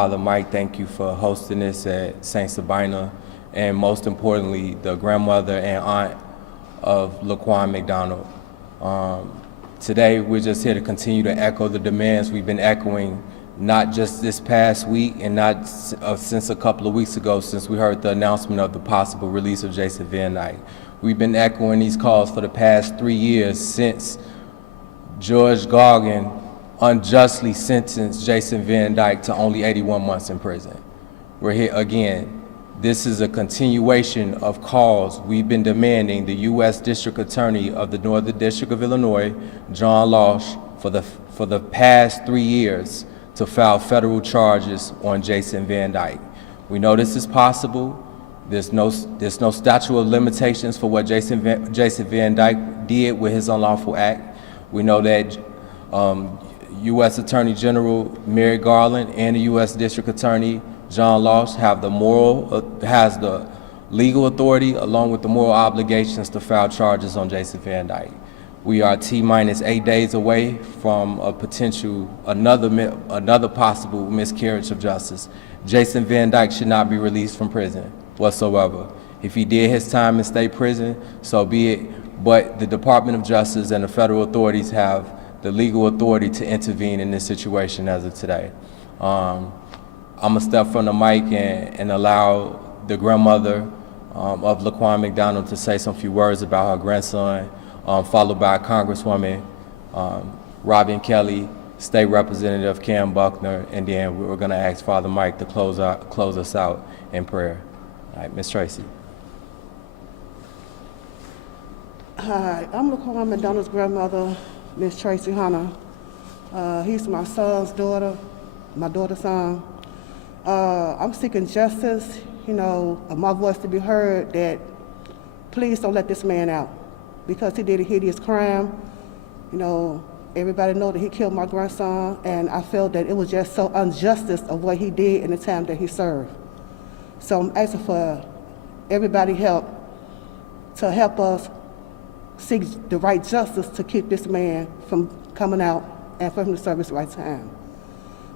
Father Mike, thank you for hosting this at St. Sabina, and most importantly, the grandmother and aunt of Laquan McDonald. Today, we're just here to continue to echo the demands we've been echoing, not just this past week and not since a couple of weeks ago, since we heard the announcement of the possible release of Jason Van Dyke. We've been echoing these calls for the past 3 years since George Gargan unjustly sentenced Jason Van Dyke to only 81 months in prison. We're here again. This is a continuation of calls we've been demanding the U.S. District Attorney of the Northern District of Illinois, John Losh, for the past 3 years to file federal charges on Jason Van Dyke. We know this is possible. There's no statute of limitations for what Jason Van Dyke did with his unlawful act. We know that U.S. Attorney General Merrick Garland and the U.S. District Attorney John Losh has the legal authority along with the moral obligations to file charges on Jason Van Dyke. We are T-minus 8 days away from a potential, another possible miscarriage of justice. Jason Van Dyke should not be released from prison whatsoever. If he did his time in state prison, so be it, but the Department of Justice and the federal authorities have the legal authority to intervene in this situation as of today. I'm gonna step from the mic and allow the grandmother of Laquan McDonald to say some few words about her grandson, followed by Congresswoman Robin Kelly, State Representative Cam Buckner, and then we're going to ask Father Mike to close us out in prayer. All right, Ms. Tracy. Hi, I'm Laquan McDonald's grandmother, Miss Tracy Hunter. He's my son's daughter, my daughter's son. I'm seeking justice, my voice to be heard, that please don't let this man out, because he did a hideous crime. Everybody know that he killed my grandson, and I felt that it was just so injustice of what he did in the time that he served. So I'm asking for everybody to help us seek the right justice to keep this man from coming out and for him to serve his right time.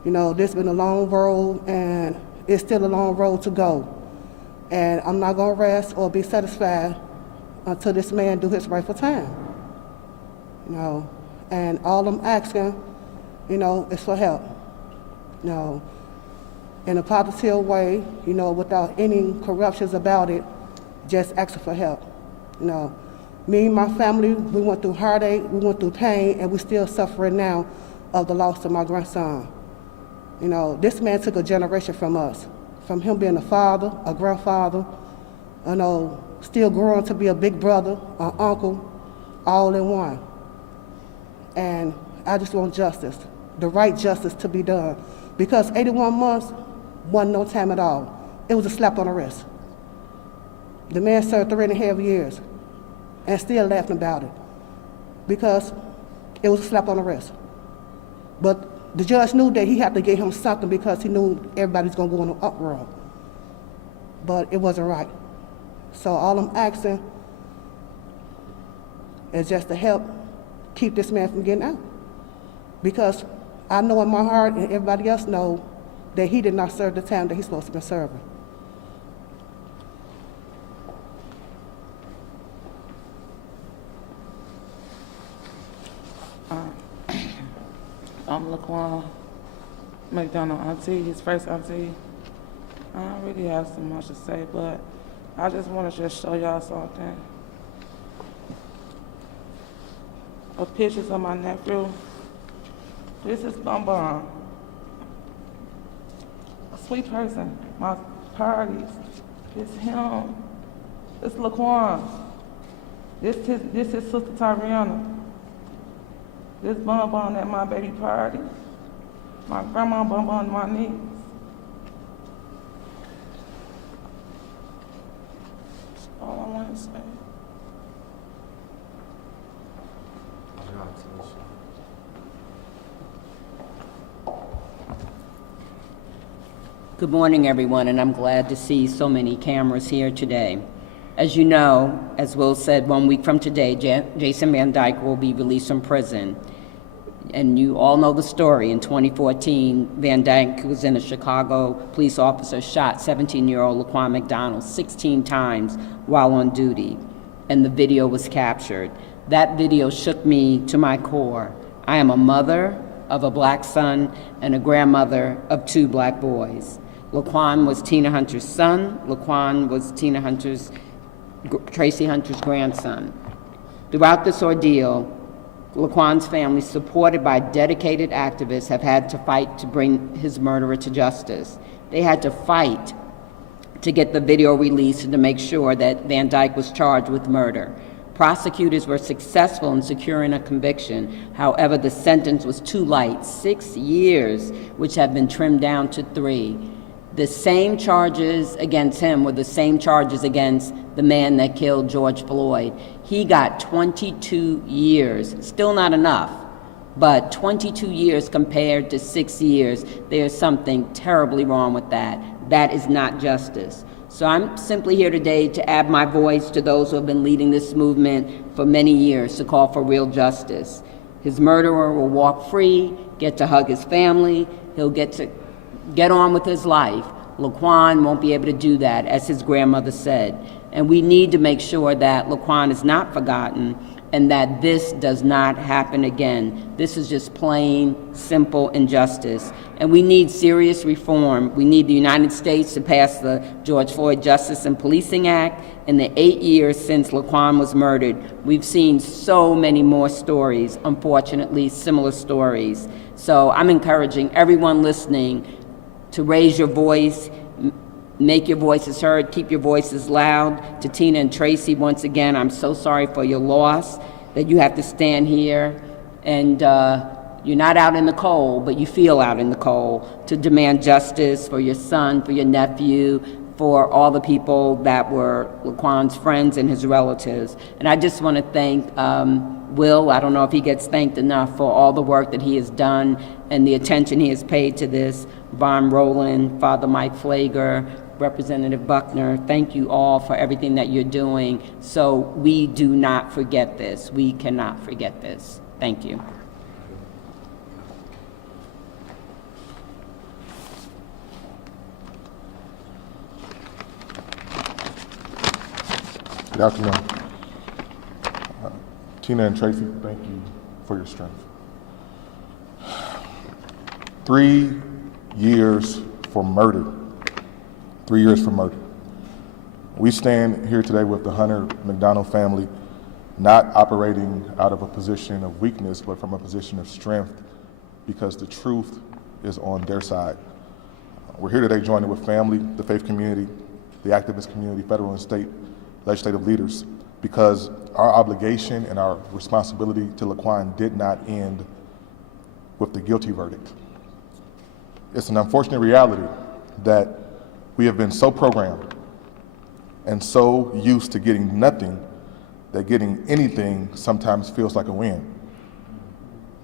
This has been a long road, and it's still a long road to go. And I'm not gonna rest or be satisfied until this man do his rightful time. And all I'm asking, is for help. In a positive way, without any corruptions about it, just asking for help. Me and my family, we went through heartache, we went through pain, and we're still suffering now of the loss of my grandson. This man took a generation from us, from him being a father, a grandfather, still growing to be a big brother, an uncle, all in one. And I just want justice, the right justice to be done. Because 81 months wasn't no time at all. It was a slap on the wrist. The man served 3.5 years and still laughing about it because it was a slap on the wrist. But the judge knew that he had to give him something because he knew everybody's gonna go in an uproar. But it wasn't right. So all I'm asking is just to help keep this man from getting out. Because I know in my heart, and everybody else know, that he did not serve the time that he's supposed to be serving. I'm Laquan McDonald auntie, his first auntie. I don't really have so much to say, but I just want to just show y'all something. Pictures of my nephew. This is Bum Bum. A sweet person. My parties. It's him. It's Laquan. This is Sister Tyriana. This Bum Bum at my baby party. My grandma Bum Bum to my niece. That's all I want to say. Good morning, everyone, and I'm glad to see so many cameras here today. As you know, as Will said, 1 week from today, Jason Van Dyke will be released from prison. And you all know the story. In 2014, Van Dyke, who was in a Chicago police officer, shot 17-year-old Laquan McDonald 16 times while on duty, and the video was captured. That video shook me to my core. I am a mother of a black son and a grandmother of 2 black boys. Laquan was Tina Hunter's son. Laquan was Tracy Hunter's grandson. Throughout this ordeal, Laquan's family, supported by dedicated activists, have had to fight to bring his murderer to justice. They had to fight to get the video released and to make sure that Van Dyke was charged with murder. Prosecutors were successful in securing a conviction. However, the sentence was too light, 6 years, which have been trimmed down to 3. The same charges against him were the same charges against the man that killed George Floyd. He got 22 years, still not enough, but 22 years compared to 6 years. There's something terribly wrong with that. That is not justice. So I'm simply here today to add my voice to those who have been leading this movement for many years to call for real justice. His murderer will walk free, get to hug his family, he'll get to get on with his life. Laquan won't be able to do that, as his grandmother said. And we need to make sure that Laquan is not forgotten and that this does not happen again. This is just plain, simple injustice. And we need serious reform. We need the United States to pass the George Floyd Justice and Policing Act. In the 8 years since Laquan was murdered, we've seen so many more stories, unfortunately, similar stories. So I'm encouraging everyone listening to raise your voice, make your voices heard, keep your voices loud. To Tina and Tracy, once again, I'm so sorry for your loss, that you have to stand here and you're not out in the cold, but you feel out in the cold to demand justice for your son, for your nephew, for all the people that were Laquan's friends and his relatives. And I just want to thank Will, I don't know if he gets thanked enough for all the work that he has done and the attention he has paid to this. Von Rowland, Father Mike Flager, Representative Buckner, thank you all for everything that you're doing. So we do not forget this. We cannot forget this. Thank you. Good afternoon. Tina and Tracy, thank you for your strength. 3 years for murder. 3 years for murder. We stand here today with the Hunter McDonald family, not operating out of a position of weakness, but from a position of strength, because the truth is on their side. We're here today joining with family, the faith community, the activist community, federal and state legislative leaders, because our obligation and our responsibility to Laquan did not end with the guilty verdict. It's an unfortunate reality that we have been so programmed and so used to getting nothing that getting anything sometimes feels like a win.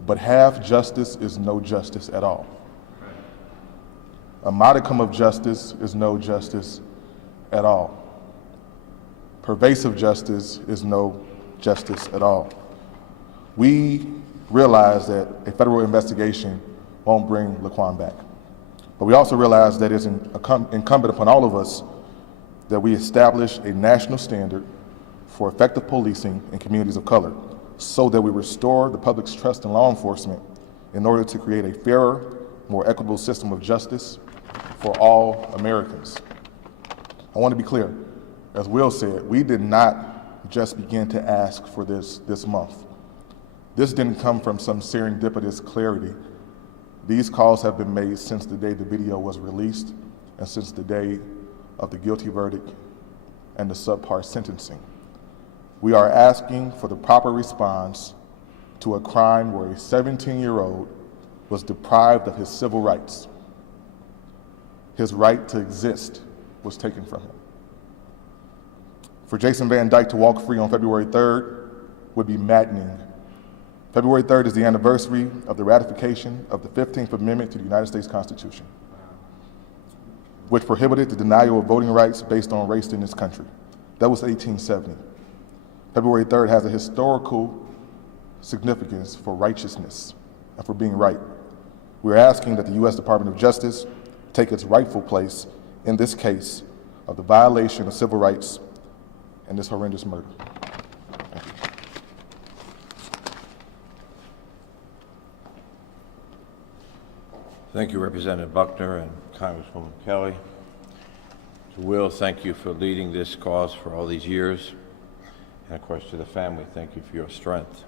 But half justice is no justice at all. A modicum of justice is no justice at all. Pervasive justice is no justice at all. We realize that a federal investigation won't bring Laquan back. But we also realize that it's incumbent upon all of us that we establish a national standard for effective policing in communities of color so that we restore the public's trust in law enforcement in order to create a fairer, more equitable system of justice for all Americans. I want to be clear. As Will said, we did not just begin to ask for this month. This didn't come from some serendipitous clarity. These calls have been made since the day the video was released and since the day of the guilty verdict and the subpar sentencing. We are asking for the proper response to a crime where a 17-year-old was deprived of his civil rights. His right to exist was taken from him. For Jason Van Dyke to walk free on February 3rd would be maddening. February 3rd is the anniversary of the ratification of the 15th Amendment to the United States Constitution, which prohibited the denial of voting rights based on race in this country. That was 1870. February 3rd has a historical significance for righteousness. and for being right. We're asking that the U.S. Department of Justice take its rightful place in this case of the violation of civil rights and this horrendous murder. Thank you. Thank you, Representative Buckner and Congresswoman Kelly. To Will, thank you for leading this cause for all these years. And of course, to the family, thank you for your strength.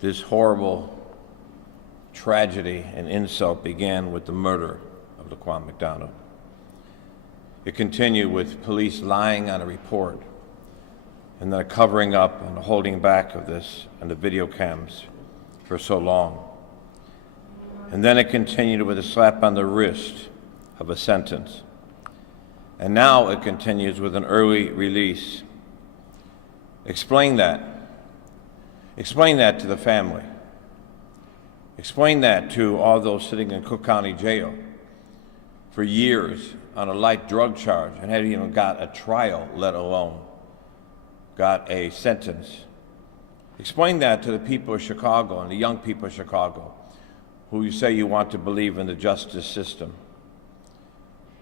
This horrible tragedy and insult began with the murder of Laquan McDonald. It continued with police lying on a report and then a covering up and a holding back of this and the video cams for so long. And then it continued with a slap on the wrist of a sentence. And now it continues with an early release. Explain that. Explain that to the family. Explain that to all those sitting in Cook County Jail for years on a light drug charge and hadn't even got a trial, let alone got a sentence. Explain that to the people of Chicago and the young people of Chicago who you say you want to believe in the justice system.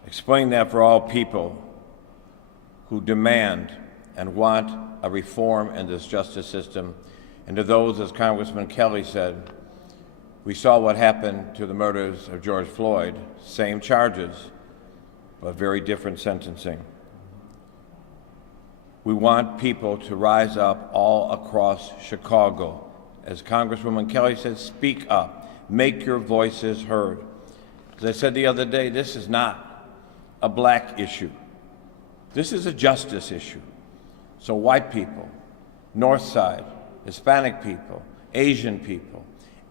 Explain that for all people who demand and want a reform in this justice system, and to those, as Congressman Kelly said, we saw what happened to the murders of George Floyd, same charges, but very different sentencing. We want people to rise up all across Chicago. As Congresswoman Kelly said, speak up, make your voices heard. As I said the other day, this is not a black issue. This is a justice issue. So white people, North Side, Hispanic people, Asian people,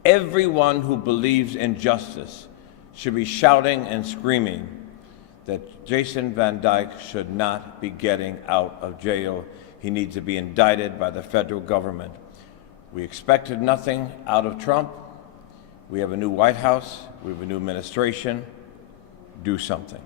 everyone who believes in justice should be shouting and screaming that Jason Van Dyke should not be getting out of jail. He needs to be indicted by the federal government. We expected nothing out of Trump. We have a new White House. We have a new administration. Do something.